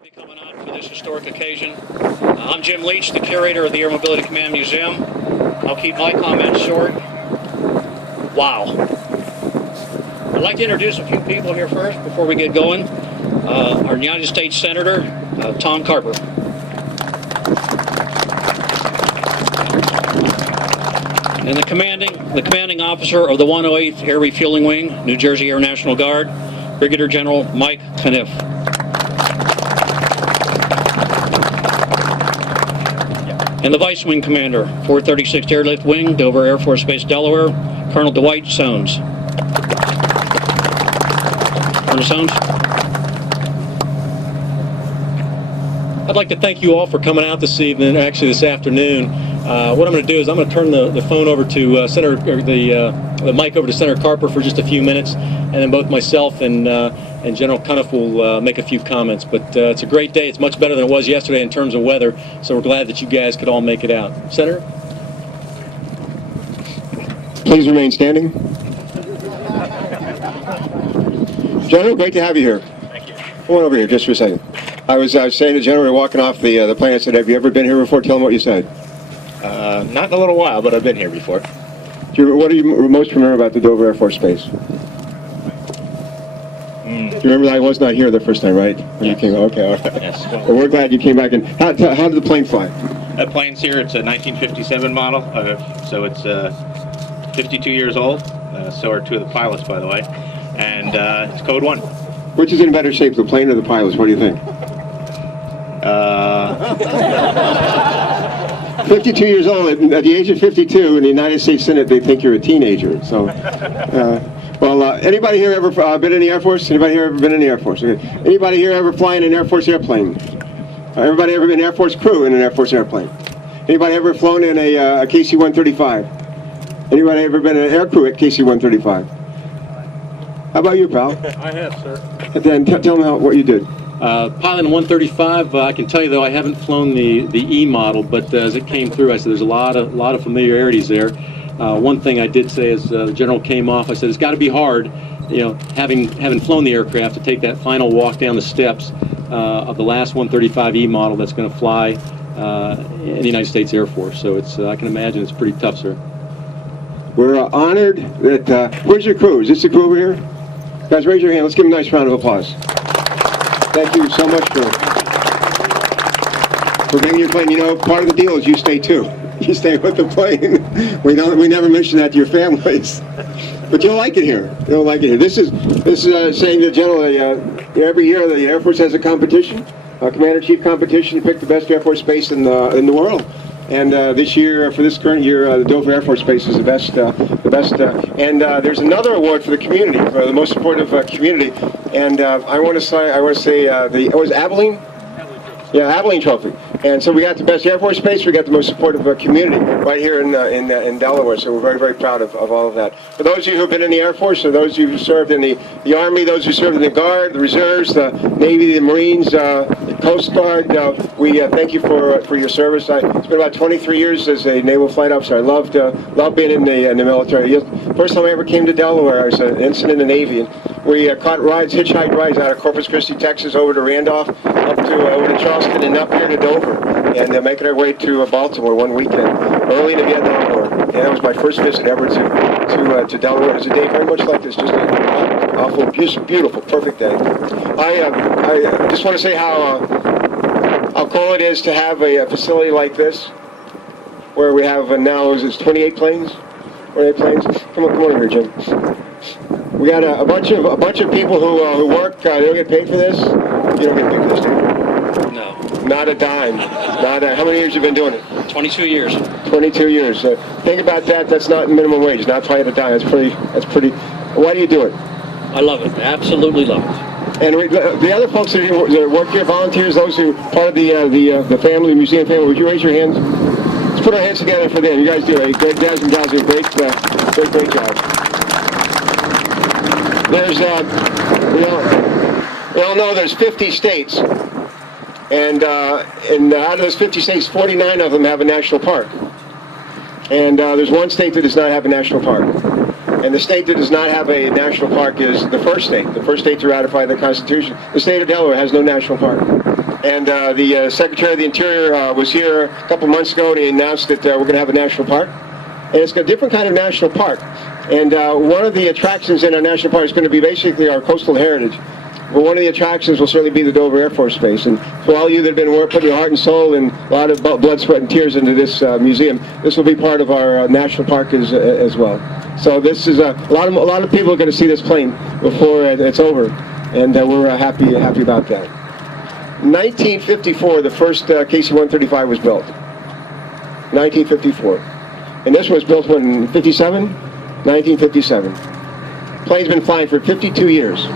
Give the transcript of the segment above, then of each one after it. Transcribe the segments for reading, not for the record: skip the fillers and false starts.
I'll be coming out for this historic occasion. I'm Jim Leach, the curator of the Air Mobility Command Museum. I'll keep my comments short. Wow. I'd like to introduce a few people here first before we get going. Our United States Senator, Tom Carper. And the commanding officer of the 108th Air Refueling Wing, New Jersey Air National Guard, Brigadier General Mike Cunniff. And the Vice Wing Commander, 436th Airlift Wing, Dover Air Force Base, Delaware, Colonel Dwight Sones. Colonel Sones? I'd like to thank you all for coming out this evening, actually this afternoon. What I'm going to do is I'm going to turn the phone over to the mic over to Senator Carper for just a few minutes, and then both myself and General Cunniff will make a few comments. But it's a great day. It's much better than it was yesterday in terms of weather, so we're glad that you guys could all make it out. Senator? Please remain standing. General, great to have you here. Thank you. Come on over here just for a second. I was saying to General, we were walking off the plane, I said, have you ever been here before? Tell him what you said. Not in a little while, but I've been here before. What do you most remember about the Dover Air Force Base? Do you remember that I was not here the first time, right? When you came, okay, all right. Yes. Well, we're glad you came back. And how did the plane fly? That plane's here. It's a 1957 model, so it's 52 years old. So are two of the pilots, by the way. And it's Code 1. Which is in better shape, the plane or the pilots? What do you think? 52 years old. At the age of 52 in the United States Senate, they think you're a teenager. So, anybody here ever been in the Air Force? Anybody here ever been in the Air Force? Okay. Anybody here ever flying an Air Force airplane? Everybody ever been an Air Force crew in an Air Force airplane? Anybody ever flown in a KC-135? Anybody ever been an air crew at KC-135? How about you, pal? I have, sir. Then tell me what you did. Piloting 135, I can tell you though I haven't flown the E model, but as it came through, I said there's a lot of familiarities there. One thing I did say as the general came off, I said it's got to be hard, you know, having flown the aircraft, to take that final walk down the steps of the last 135E model that's going to fly in the United States Air Force. So it's I can imagine it's pretty tough, sir. We're honored that. Where's your crew? Is this the crew over here? Guys, raise your hand. Let's give them a nice round of applause. Thank you so much for bringing your plane. You know, part of the deal is you stay too. You stay with the plane. We never mention that to your families, but you'll like it here. You'll like it here. This is saying to General, every year the Air Force has a competition, a commander-chief competition to pick the best Air Force base in the world. And this year, for this current year, the Dover Air Force Base is the best. And there's another award for the community, for the most supportive community. And I want to say, it was Abilene? Yeah, Abilene Trophy. And so we got the best Air Force Base, we got the most supportive community right here in Delaware. So we're very, very proud of all of that. For those of you who have been in the Air Force, or those of you who served in the Army, those who served in the Guard, the Reserves, the Navy, the Marines, the Coast Guard, we thank you for your service. It's been about 23 years as a naval flight officer. I loved being in the military. First time I ever came to Delaware, I was an ensign in the Navy, and we caught rides, hitchhiked rides out of Corpus Christi, Texas, over to Randolph, up to over to Charleston, and up here to Dover, and making our way to Baltimore one weekend, early in the Vietnam War. And that was my first visit ever to Delaware. It was a day very much like this, just an awful, beautiful, perfect day. I just want to say how cool it is to have a facility like this, where we have now it's 28 planes. 28 planes. Come on over here, Jim. We got a bunch of people who work. They don't get paid for this. You don't get paid for this, do you? No. Not a dime. How many years have you been doing it? 22 years. 22 years. Think about that. That's not minimum wage. Not paying a dime. That's pretty. Why do you do it? I love it. Absolutely love it. And the other folks that work here, volunteers, those who are part of the family, museum family, would you raise your hands? Let's put our hands together for them. You guys do a great, guys and gals do a great job. There's we all know there's 50 states, and out of those 50 states, 49 of them have a national park. And there's one state that does not have a national park. And the state that does not have a national park is the first state to ratify the Constitution. The state of Delaware has no national park. And the Secretary of the Interior was here a couple months ago, and he announced that we're going to have a national park. And it's a different kind of national park. And one of the attractions in our national park is going to be basically our coastal heritage. But one of the attractions will certainly be the Dover Air Force Base. And for all of you that have been putting your heart and soul and a lot of blood, sweat, and tears into this museum, this will be part of our national park as well. So this is a lot of people are going to see this plane before it's over, and we're happy about that. 1954, the first KC-135 was built. 1954, and this was built when 57, 1957. Plane's been flying for 52 years.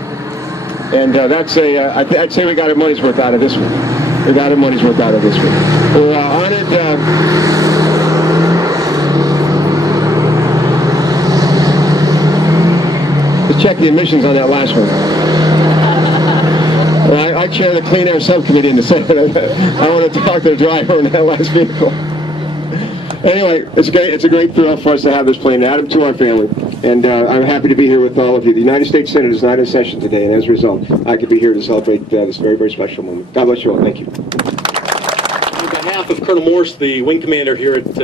And that's I'd say we got our money's worth out of this one. We got our money's worth out of this one. We're honored. Let's check the emissions on that last one. Well, I chair the Clean Air Subcommittee in the Senate. I want to talk to the driver in that last vehicle. Anyway, it's great. It's a great thrill for us to have this plane and add him to our family. And I'm happy to be here with all of you. The United States Senate is not in session today, and as a result, I could be here to celebrate this very, very special moment. God bless you all. Thank you. On behalf of Colonel Morse, the wing commander here at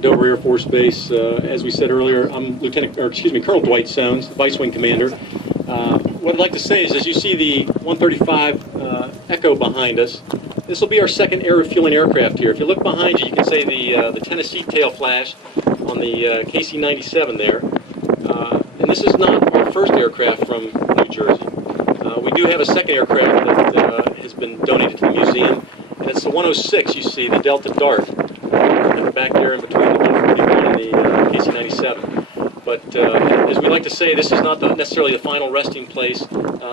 Dover Air Force Base, as we said earlier, I'm Colonel Dwight Sones, the vice wing commander. What I'd like to say is, as you see the 135 Echo behind us, this will be our second air refueling aircraft here. If you look behind you, you can see the Tennessee tail flash on the KC-97 there. And this is not our first aircraft from New Jersey. We do have a second aircraft that has been donated to the museum, and it's the 106 you see, the Delta Dart, back there in between the 141 and the KC-97. But as we like to say, this is not necessarily the final resting place.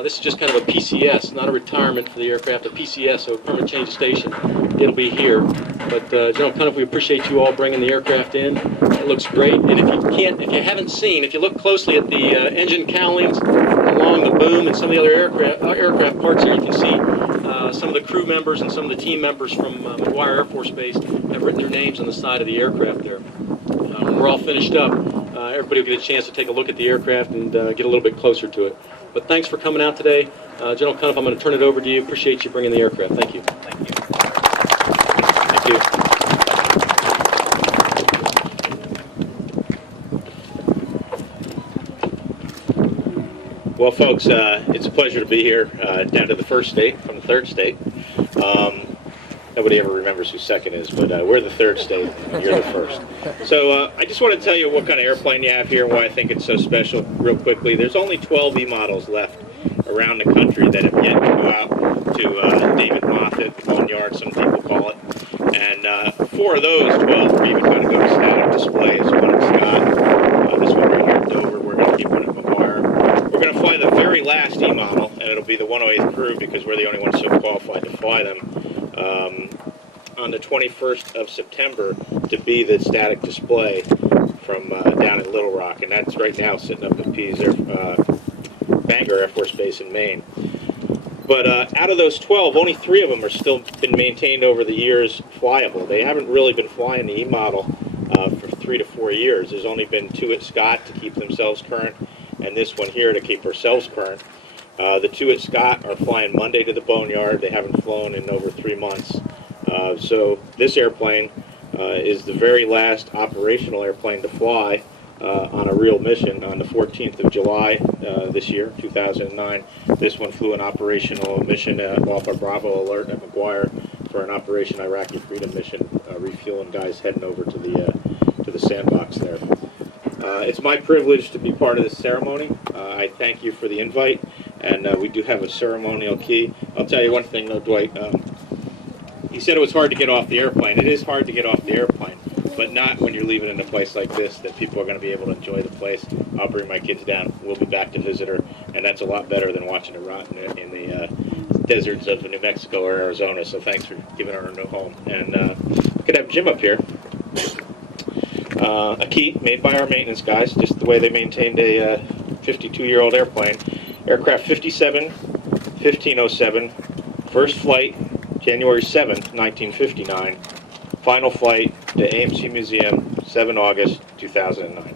This is just kind of a PCS, not a retirement for the aircraft, a PCS, so a permanent change of station. It'll be here. But General Cunniff, we appreciate you all bringing the aircraft in. It looks great. And if you haven't seen, if you look closely at the engine cowlings along the boom and some of the other aircraft parts here, you can see some of the crew members and some of the team members from McGuire Air Force Base have written their names on the side of the aircraft there. When we're all finished up, everybody will get a chance to take a look at the aircraft and get a little bit closer to it. But thanks for coming out today. General Cunniff, I'm going to turn it over to you. Appreciate you bringing the aircraft. Thank you. Thank you. Thank you. Well, folks, it's a pleasure to be here down to the first state from the third state. Nobody ever remembers who second is, but we're the third state, and you're the first. So I just want to tell you what kind of airplane you have here and why I think it's so special real quickly. There's only 12 E models left around the country that have yet to go out to David Moffett, Boneyard, some people call it. And 4 of those 12 are even going to go to static displays. One at Scott, this one right here at Dover. We're going to keep one at McGuire. We're going to fly the very last E model, and it'll be the 108th crew because we're the only ones so qualified to fly them. On the 21st of September to be the static display from down in Little Rock, and that's right now sitting up at Bangor Air Force Base in Maine. But out of those 12, only 3 of them are still been maintained over the years flyable. They haven't really been flying the E model for 3 to 4 years. There's only been 2 at Scott to keep themselves current, and this one here to keep ourselves current. The 2 at Scott are flying Monday to the Boneyard. They haven't flown in over 3 months. So this airplane is the very last operational airplane to fly on a real mission on the 14th of July this year, 2009. This one flew an operational mission off of Bravo Alert at McGuire for an Operation Iraqi Freedom mission, refueling guys heading over to the sandbox there. It's my privilege to be part of this ceremony. I thank you for the invite, and we do have a ceremonial key. I'll tell you one thing though, Dwight. He said it was hard to get off the airplane. It is hard to get off the airplane, but not when you're leaving in a place like this that people are going to be able to enjoy the place. I'll bring my kids down. We'll be back to visit her, and that's a lot better than watching her rot in the deserts of New Mexico or Arizona. So thanks for giving her a new home. And we could have Jim up here. A key made by our maintenance guys, just the way they maintained a 52-year-old airplane. Aircraft 57, 1507, first flight January 7th, 1959. Final flight to AMC Museum, 7 August 2009.